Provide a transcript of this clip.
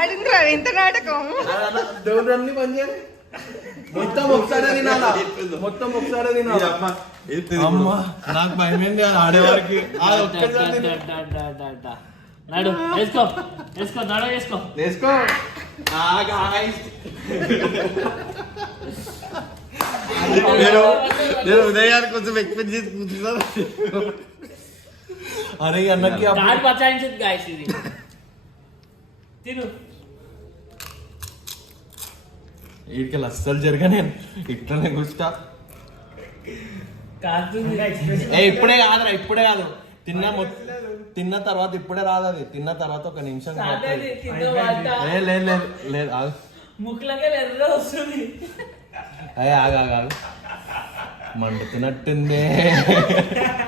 ఆడిందిరా ఎంత నాటకం. దేవుడు పని చేయాలి మొత్తం ఒకసారి తినాలా, మొత్తం ఒకసారి తినాలా. అమ్మా నాకు భయమైంది ఆడేవారికి. నాడు వేసుకో వేసుకో నాడు వేసుకో వేసుకో. నేను ఉదయానికి కొంచెం ఎక్స్పెక్ట్ చేసి కూర్చున్నాను. అరే అన్నకి కార్డ్ బచాయించదు గాయస్ ఇది. తిను వీడికి అస్సలు జరగా, నేను ఇట్లనే కూర్చుంటా. ఇప్పుడే కాదురా, ఇప్పుడే కాదు. తిన్న తర్వాత ఇప్పుడే రాదు అది. తిన్న తర్వాత ఒక నిమిషం లేదు ఆగు. ముక్కులకే ఎర్ర వస్తుంది. ఆగు మండుతున్నట్టుంది.